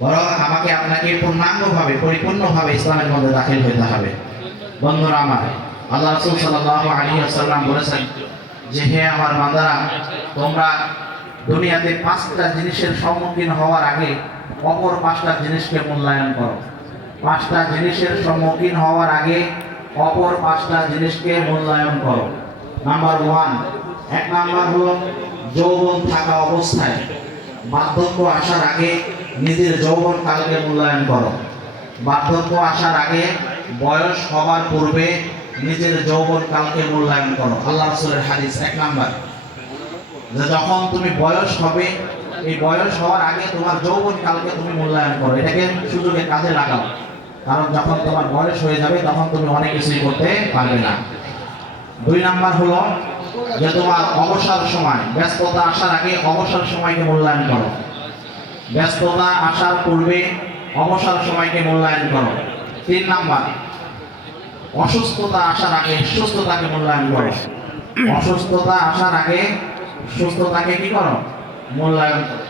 বরং আমাকে আপনাকে পূর্ণাঙ্গভাবে পরিপূর্ণভাবে ইসলামের মধ্যে দাখিল হতে হবে। বন্ধুরা আমার, আল্লাহ রাসূল সাল্লাল্লাহু আলাইহি ওয়াসাল্লাম বলেছেন যে হে আমার বান্দারা, তোমরা দুনিয়াতে 5টা জিনিসের সম্মুখীন হওয়ার আগে অপর 5টা জিনিসকে মূল্যায়ন করো। 5টা জিনিসের সম্মুখীন হওয়ার আগে অপর 5টা জিনিসকে মূল্যায়ন করো। নাম্বার 1, 1 নাম্বার হলো যৌবন থাকা অবস্থায় বার্ধক্য আসার আগে নিজের যৌবন কালকে মূল্যায়ন করো। বার্ধক্য আসার আগে বয়স হওয়ার পূর্বে নিজের যৌবন কালকে মূল্যায়ন করো। আল্লাহ রাসূলের হাদিস 1 নাম্বার, যে যখন তুমি বয়স হবে, এই বয়স হওয়ার আগে তোমার যৌবন কালকে তুমি মূল্যায়ন করো, এটাকে সুযোগে কাজে লাগাও। কারণ যখন তোমার বয়স হয়ে যাবে তখন তুমি অনেক কিছুই করতে পারবে না। 2 নাম্বার হলো যে তোমার অবসর সময়, ব্যস্ততা আসার আগে অবসর সময়কে মূল্যায়ন করো। ব্যস্ততা আসার পূর্বে অবসর সময়কে মূল্যায়ন করো। 3 নাম্বার, অসুস্থতা আসার আগে সুস্থতাকে মূল্যায়ন করো। অসুস্থতা আসার আগে সুস্থতাকে কি করো? মূল্যায়ন করো।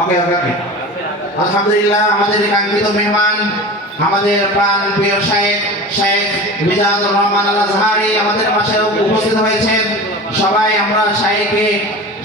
ওকে ওকে ওকে, আলহামদুলিল্লাহ, আমাদের কাঙ্ক্ষিত মেহমান, আমাদের প্রাণ প্রিয় শেখ মিজানুর রহমান আল আজহারি আমাদের পাশে উপস্থিত হয়েছেন। সবাই আমরা শেখকে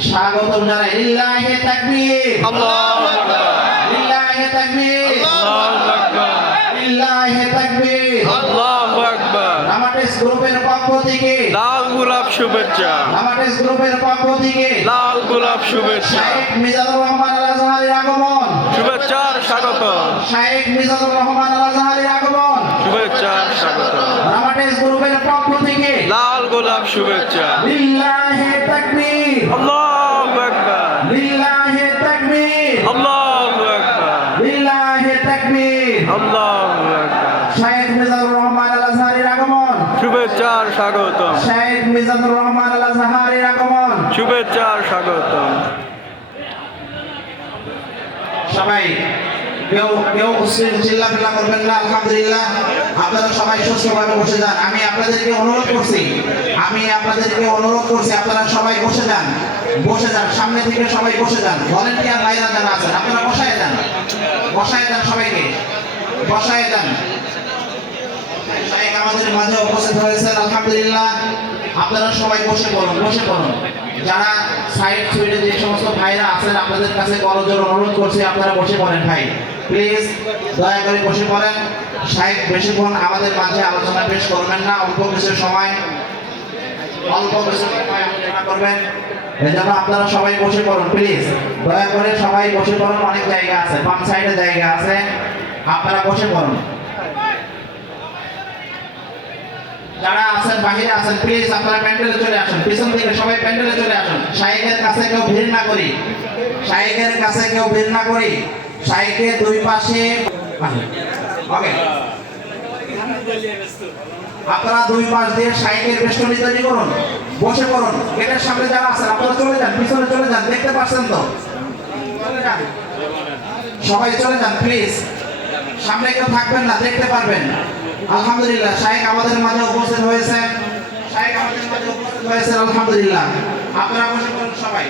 স্বাগত জানাই। লিল্লাহি তাকবীর, আল্লাহু আকবার, লিল্লাহি তাকবীর, আল্লাহু আকবার, লিল্লাহি তাকবীর, আল্লাহু আকবার। আমাদের গ্রুপের পক্ষ থেকে লাল গোলাপ শুভেচ্ছা, আমাদের গ্রুপের পক্ষ থেকে লাল গোলাপ শুভেচ্ছা, শেখ মিজানুর রহমান আল আজহারির আগমন, শুভেচ্ছার স্বাগত, শেখ মিজানুর রহমান আল আজহারির আগমন, শুভেচ্ছার স্বাগত, আমাদের গ্রুপের পক্ষ থেকে লাল গোলাপ শুভেচ্ছা। লিল্লাহি তাকবীর, আল্লাহু আকবার, লিল্লাহি তাকবীর, আল্লাহু আকবার, লিল্লাহি তাকবীর। আল্লাহু আকবার। শেখ মিজানুর রহমান আল আজহারির আগমন, শুভেচ্ছার স্বাগত, শেখ মিজানুর রহমান আল আজহারির আগমন। শুভেচ্ছার স্বাগত। সবাই কেউ কেউ চিল্লাফিল্লা করবেন না। আলহামদুলিল্লাহ, আপনারা সবাই সুস্থভাবে বসে যান। আমি আপনাদেরকে অনুরোধ করছি আপনারা সবাই বসে যান, সামনে থেকে সবাই বসে যান। ভলেন্টিয়ার ভাইরা যারা আছেন আপনারা বসায় যান, সবাইকে বসায় যান। শেখ আমাদের মাঝে উপস্থিত হয়েছেন, আলহামদুলিল্লাহ। আপনারা সবাই বসে পড়ুন। যারা সাইড সুইডে যে সমস্ত ভাইরা আছেন আপনাদের কাছে করজোর অনুরোধ করছি আপনারা বসে পড়েন ভাই, প্লিজ দয়া করে বসে পড়েন। শেখ বেশিক্ষণ আমাদের মাঝে আলোচনা পেশ করবেন না, অল্প কিছু সময় আলোচনা করবেন। এজন্য আপনারা সবাই বসে পড়ুন, প্লিজ দয়া করে সবাই বসে পড়ুন। অনেক জায়গা আছে, বাম সাইডে জায়গা আছে, আপনারা বসে পড়ুন। যারা আছেন বাহিরে আছেন প্লিজ আপনারা প্যান্ডেলে চলে আসুন, পিছন থেকে সবাই প্যান্ডেলে চলে আসুন। শেখের কাছে কেউ ভিড় না করি, শেখের দুই পাশে ওকে, আপনারা দুই পাশ দিয়ে শেখের বেষ্টনী তৈরি করুন, বসে পড়ুন। গেটের সামনে যারা আছেন আপনারা চলে যান, পিছনে চলে যান, দেখতে পাচ্ছেন তো, সবাই চলে যান প্লিজ। সামনে কেউ থাকবেন না, দেখতে পারবেন। আলহামদুলিল্লাহ, শেখ আমাদের মাঝে উপস্থিত হয়েছেন, আলহামদুলিল্লাহ। আপনারা বসে পড়ুন, সবাই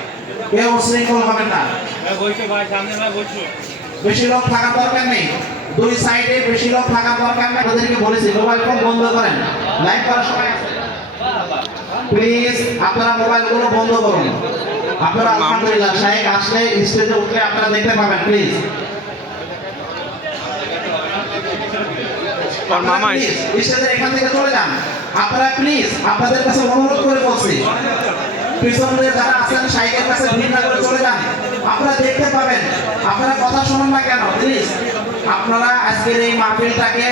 কেউ শৃঙ্খল হবেন না। বেশি লোক থাকার দরকার নেই, দুই সাইডে বেশি লোক থাকার দরকার নেই। আপনাদেরকে বলেছি মোবাইল ফোন বন্ধ করেন, লাইভ করার সময় প্লিজ আপনারা মোবাইল গুলো বন্ধ করুন। আপনারা আলহামদুলিল্লাহ শেখ আসলে স্টেজে উঠলে আপনারা দেখতে পাবেন, প্লিজ এখান থেকে চলে যান আপনারা, প্লিজ আপনাদের কাছে অনুরোধ করে বলছি, পিছনে যারা আছেন শেখের কাছে ভিড় না করে চলে যান, আপনারা দেখতে পাবেন। আপনারা কথা শুনুন না কেন, প্লিজ আপনারা আজকের এই মাহফিলটাকে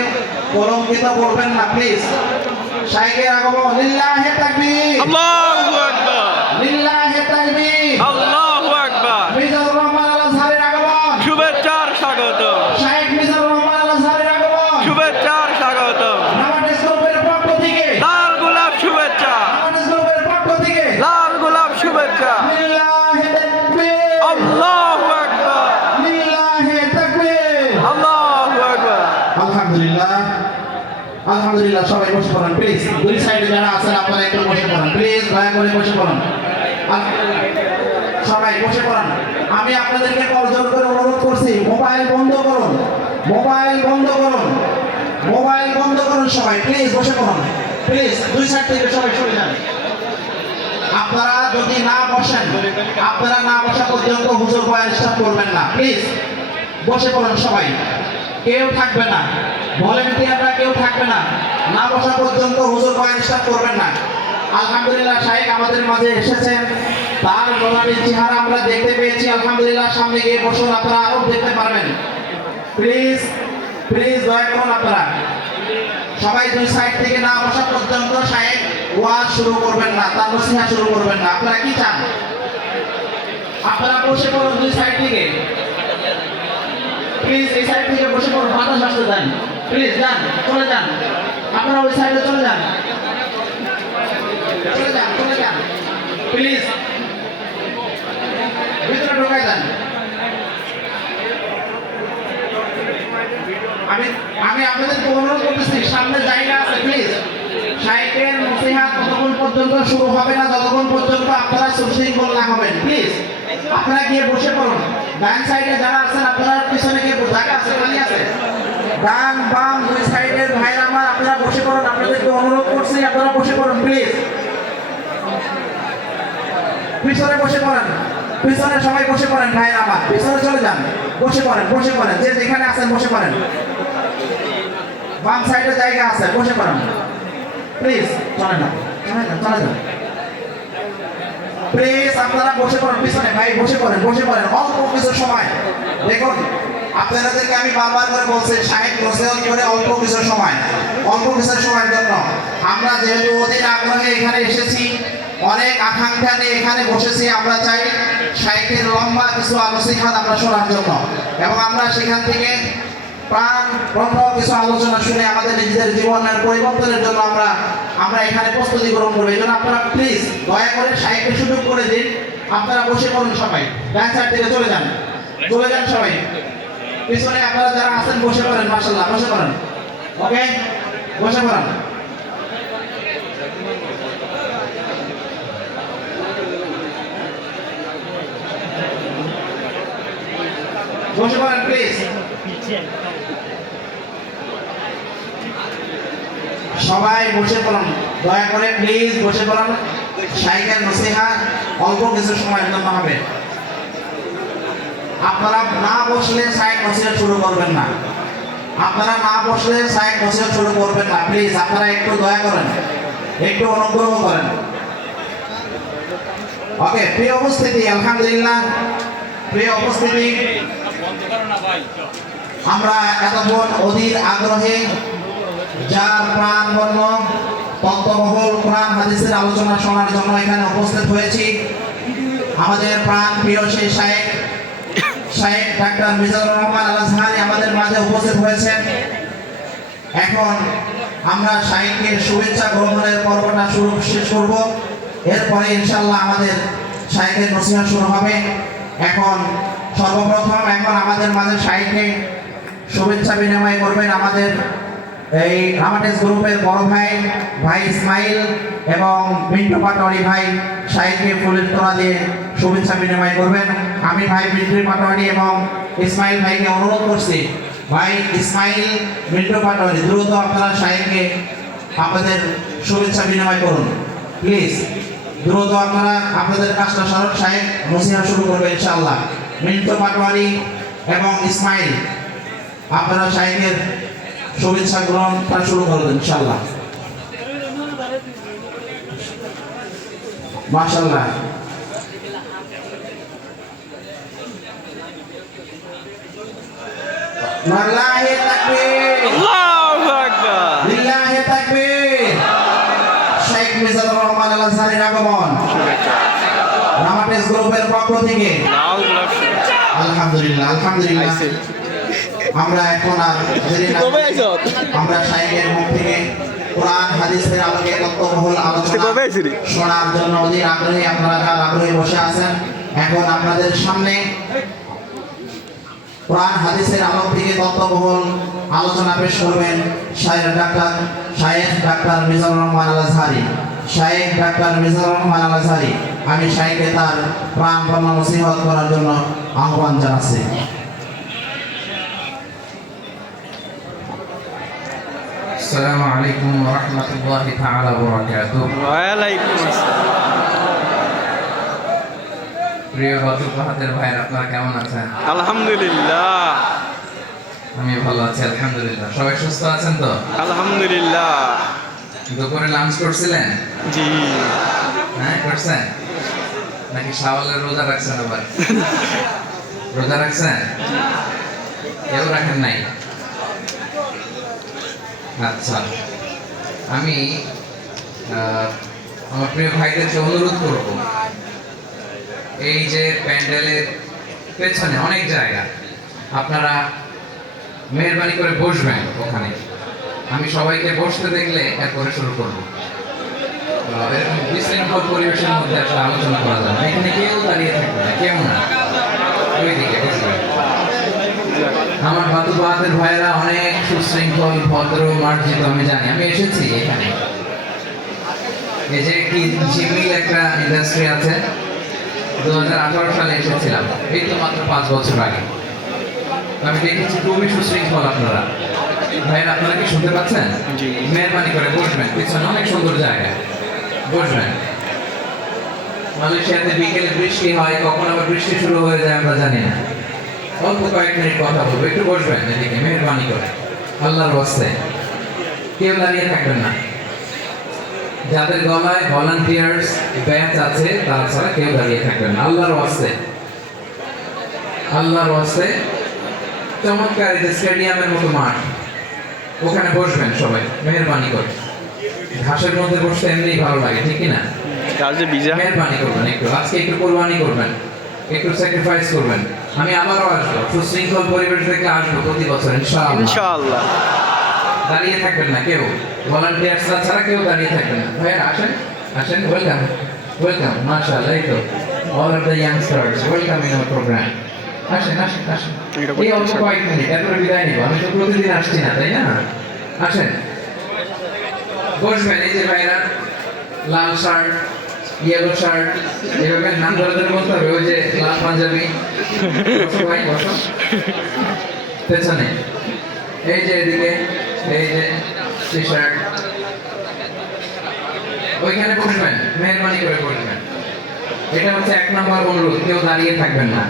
কলঙ্কিত করবেন না, প্লিজ। শেখের আগমন, লিল্লাহি তাকবীর, আল্লাহু আকবার, লিল্লাহি তাকবীর, আল্লাহু আকবার। মিজানুর রহমান আল আজহারির আগমন, শুভেচ্ছার স্বাগত, শেখ মিজানুর রহমান আল আজহারির আগমন। শুভেচ্ছার স্বাগত, আমাদের গ্রুপের পক্ষ থেকে লাল গোলাপ শুভেচ্ছা, আমাদের গ্রুপের পক্ষ থেকে লাল গোলাপ শুভেচ্ছা। লিল্লাহি তাকবীর, আল্লাহু আকবার, আলহামদুলিল্লাহ আলহামদুলিল্লাহ। সবাই বসে পড়েন প্লিজ। দুই সাইডে যারা আছেন আপনারা একটু বসে পড়েন প্লিজ, দয়া করে বসে পড়েন। সবাই বসে পড়েন। আমি আপনাদেরকে করজোর করে অনুরোধ করছি, মোবাইল বন্ধ করুন, মোবাইল বন্ধ করুন, মোবাইল বন্ধ করুন। সবাই প্লিজ বসে পড়ুন প্লিজ। দুই সাইড থেকে সবাই সরে যান। আপনারা যদি না বসেন, আপনারা না বসা পর্যন্ত হুজুর বয়ান স্টার্ট করবেন না প্লিজ। বসে পড়ুন সবাই, কেউ থাকবে না, ভলেন্টিয়াররা কেউ থাকবে না, না বসা পর্যন্ত হুজুর বয়ান স্টার্ট করবেন না। আলহামদুলিল্লাহ শাইখ আমাদের মাঝে এসেছেন, তার গোলাপী চেহারা আমরা দেখতে পেয়েছি। আলহামদুলিল্লাহ সামনে গিয়ে বসুন, আপনারা আরো দেখতে পারবেন। প্লিজ প্লিজ দয়া করুন আপনারা সবাই দুই সাইড থেকে না বসা পর্যন্ত শাইখ ওয়াজ শুরু করবেন না, তার নসিহত শুরু করবেন না। আপনারা কি চান? আপনারা বসে পড়ুন দুই সাইড থেকে প্লিজ। এই সাইড থেকে বসে পড়ুন, বাতাস আসতে দেন প্লিজ। যান, চলে যান, আপনারা ওই সাইডে চলে যান, চলে যান, চলে যান প্লিজ। ভিতরে ঢোকাই দেন। আমি আমি আপনাদেরকে অনুরোধ করতেছি, সামনে জায়গা আছে প্লিজ। শাইখের নসিহত ততক্ষণ পর্যন্ত শুরু হবে না যতক্ষণ পর্যন্ত আপনারা সুশৃঙ্খল না হবেন প্লিজ। আপনারা গিয়ে বসে পড়ুন। ডান সাইডে যারা আছেন আপনারা পিছনে গিয়ে জায়গা আছে, খালি আছে। ডান বাম দুই সাইডের ভাইরা আমার আপনারা বসে পড়ুন। আপনাদেরকে অনুরোধ করছি আপনারা বসে পড়ুন প্লিজ। পিছনে বসে পড়েন, পিছনে সবাই বসে পড়েন ভাইরা আমার, পিছনে চলে যান, বসে পড়েন, বসে পড়েন, যে যেখানে আছেন বসে পড়েন। বাম সাইডে জায়গা আছে, বসে পড়েন প্লিজ। চলে যান, চলে যান, চলে যান প্লিজ। আপনারা বসে পড়েন পিছনে ভাই, বসে পড়েন, বসে পড়েন। অল্প কিছু সময়, দেখুন আপনাদেরকে আমি বারবার করে বলছি শাইখ নসিহত করে অল্প কিছু সময়, অল্প কিছু সময়ের জন্য। আমরা যেহেতু অধীর আগ্রহে এখানে এসেছি, অনেক আকাঙ্ক্ষা নিয়ে এখানে বসেছি, আমরা চাই শাইখের লম্বা কিছু নসিহত আমরা শোনার জন্য, এবং আমরা সেখান থেকে প্রাণবন্ত কিছু আলোচনা শুনে আমাদের নিজেদের জীবনের পরিবর্তনের জন্য আমরা এখানে প্রস্তুতি গ্রহণ করবো। এই জন্য আপনারা প্লিজ দয়া করে শাইখকে সুযোগ করে দিন। আপনারা বসে পড়ুন সবাই, ডান সাইড থেকে চলে যান, চলে যান সবাই। পিছনে আপনারা যারা আছেন বসে পড়েন, মাশাআল্লাহ বসে পড়েন। ওকে, বসে পড়েন। বসে পড়েন প্লিজ। সবাই বসে পড়ুন, দয়া করে প্লিজ বসে পড়ুন। শাইখের নসিহত অল্প কিছু সময়ের জন্য হবে। আপনারা না বসলে শাইখ নসিহত শুরু করবেন না, আপনারা না বসলে শাইখ নসিহত শুরু করবেন না প্লিজ। আপনারা একটু দয়া করেন, একটু অনুগ্রহ করেন। ওকে, প্রিয় উপস্থিতি, আলহামদুলিল্লাহ প্রিয় উপস্থিতি, আমরা এতক্ষণ অধীর আগ্রহে যার প্রাণবন্ত তত্ত্ববহুল কোরআন হাদিসের আলোচনা শোনার জন্য এখানে উপস্থিত হয়েছি। আমাদের প্রাণ প্রিয় সেই শাইখ ডাক্তার মিজানুর রহমান আল আজহারি আমাদের মাঝে উপস্থিত হয়েছেন। এখন আমরা শাইখের শুভেচ্ছা গ্রহণের পর্বটা শেষ করব। এরপরে ইনশাআল্লাহ আমাদের শাইখের নসিহত শুরু হবে। এখন সর্বপ্রথম আমাদের মাঝে শাইখকে শুভেচ্ছা বিনিময় করবেন আমাদের এই রামাটেস গ্রুপের বড় ভাই ইসমাইল এবং মিন্টু পাটোয়ারি ভাই শাইখকে ফুলের তোড়া দিয়ে শুভেচ্ছা বিনিময় করবেন। আমি ভাই মিন্টু পাটোয়ারি এবং ইসমাইল ভাইকে অনুরোধ করছি, ভাই ইসমাইল, মিন্টু পাটোয়ারি, দ্রুত আপনারা শাইখকে আপনাদের শুভেচ্ছা বিনিময় করুন প্লিজ। দ্রুত আপনারা আপনাদের কাজটা সরল, শাইখ নসিহত শুরু করবে ইনশাআল্লাহ। মিন্টু পাটোয়ারি এবং ইসমাইল, আপনারা শাইখের শুভেচ্ছা গ্রহণটা শুরু করবেন ইনশাআল্লাহ। মাশাআল্লাহ। লিল্লাহি তাকবীর, আল্লাহু আকবার, লিল্লাহি তাকবীর। শাইখ মিজানুর রহমান আল আজহারির আগমন রামাটেস গ্রুপের পক্ষ থেকে আলহামদুলিল্লাহ, আলহামদুলিল্লাহ। আমরা এখন আর দেরি না করে আমরা শাইখের মুখ থেকে কোরআন হাদিসের আলোকে তত্ত্ববহুল আলোচনা শোনার জন্য অধীর আগ্রহী, আপনারা যারা আগ্রহী বসে আছেন, এখন আপনাদের সামনে কোরআন হাদিসের আলোক থেকে তত্ত্ববহুল আলোচনা পেশ করবেন শায়েখ ডাক্তার মিজানুর রহমান আল আজহারি। শায়েখ ডাক্তার মিজানুর রহমান আল আজহারি, আমি শায়েখকে তার প্রাণপণ নসিহত করার জন্য আহ্বান জানাচ্ছি। আসসালামু আলাইকুম ওয়া রাহমাতুল্লাহি তাআলা ওয়া বারাকাতুহু। ওয়ালাইকুম আসসালাম। প্রিয় বন্ধু-বান্ধব ভাইরা, আপনারা কেমন আছেন? আলহামদুলিল্লাহ। আমি ভালো আছি আলহামদুলিল্লাহ। সবাই সুস্থ আছেন তো? আলহামদুলিল্লাহ। দুপুরে লাঞ্চ করছিলেন? জি। হ্যাঁ করছেন? নাকি শাওয়ালের রোজা রাখছেন আবার? রোজা রাখছেন? কেউ রাখেন নাই? আচ্ছা, আমি আমার প্রিয় ভাইদেরকে অনুরোধ করব, এই যে প্যান্ডেলের পেছনে অনেক জায়গা, আপনারা মেহরবানি করে বসবেন ওখানে। আমি সবাইকে বসতে দেখলে এরপরে শুরু করব। এরকম বিশৃঙ্খল পরিবেশের মধ্যে আসলে আলোচনা করা যাবে না। এখানে কেউ দাঁড়িয়ে থাকবে না, কেউ না, ওইদিকে বসবেন। আমার বাতুবাদের ভাইয়েরা অনেক সুশৃঙ্খল, ভদ্র, মার্জিত, আমি জানি। আমি এসেছি এখানে, এই যে কি জিমিল একটা ইন্ডাস্ট্রি আছে, 2018 সালে এসেছিলাম, এই তো মাত্র 5 বছর আগে। আমি দেখেছি খুবই সুশৃঙ্খল আপনারা। ভাইয়েরা, আপনারা কি শুনতে পাচ্ছেন? জি। মেহরবানি করে বসবেন, পিছনে অনেক সুন্দর জায়গা, বসবেন। মালয়েশিয়াতে বিকেলে বৃষ্টি হয়, কখন আবার বৃষ্টি শুরু হয়ে যায় আমরা জানি না। অল্প কয়েক মিনিট কথা বলবো, একটু বসবেন এদিকে মেহরবানি করে, আল্লাহর ওয়াস্তে। কেউ দাঁড়িয়ে থাকবেন না। যাদের গলায় ভলান্টিয়ার্স ব্যাচ আছে তারা ছাড়া কেউ দাঁড়িয়ে থাকবেন না, আল্লাহর ওয়াস্তে, আল্লাহর ওয়াস্তে। চমৎকার এই স্টেডিয়ামের মতো মাঠ, ওখানে বসবেন সবাই মেহরবানি করে। ঘাসের মধ্যে বসতে এমনিই ভালো লাগে, ঠিক কি না? কাল যে বিজা মেহরবানি করবেন, একটু আজকে একটু কোরবানি করবেন, একটু স্যাক্রিফাইস করবেন। আমি আবারও আসবো, সুশৃঙ্খল পরিবেশ থেকে আসবো প্রতি বছর ইনশাআল্লাহ। ইনশাআল্লাহ। দাঁড়িয়ে থাকবেন না কেউ, ভলান্টিয়ার্স ছাড়া কেউ দাঁড়িয়ে থাকবেন না। ভাইয়া আসেন, আসেন, ওয়েলকাম, ওয়েলকাম, মাশাআল্লাহ। এই তো all of the youngsters welcome in our programme. আসেন, আসেন, আসেন। এই অল্প কয়েক মিনিট, এরপরে বিদায় নিব। আমি তো প্রতিদিন আসছি না, তাই না? আসেন, বসবেন। এই যে ভাইরা, লাল শার্ট, ইয়েলো শার্ট, এভাবে নাম ধরে ধরে বলতে হবে। ওই যে লাল পাঞ্জাবি, বসো ভাই, বসো পেছনে। এই যে এদিকে, এই যে টি শার্ট, ওইখানে বসবেন, মেহরবানি করে বসবেন। এটা হচ্ছে 1 নম্বর অনুরোধ, কেউ দাঁড়িয়ে থাকবেন না।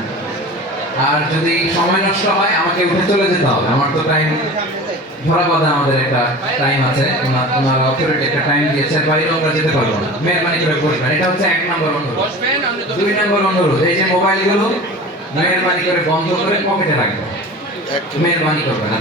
আর যদি সময় নষ্ট হয় আমাকে উঠে চলে যেতে হবে। আমার তো টাইম ধরা বাঁধা, আমাদের একটা টাইম আছে, ওনারা অথরিটি একটা টাইম দিয়েছে, বাইরেও আমরা যেতে পারবো না। মেহরবানি করে বসবেন, এটা হচ্ছে 1 নম্বর অনুরোধ। 2 নম্বর অনুরোধ, এই যে মোবাইলগুলো মেহরবানি করে বন্ধ করে পকেটে রাখবেন, মেহরবানি করবেন।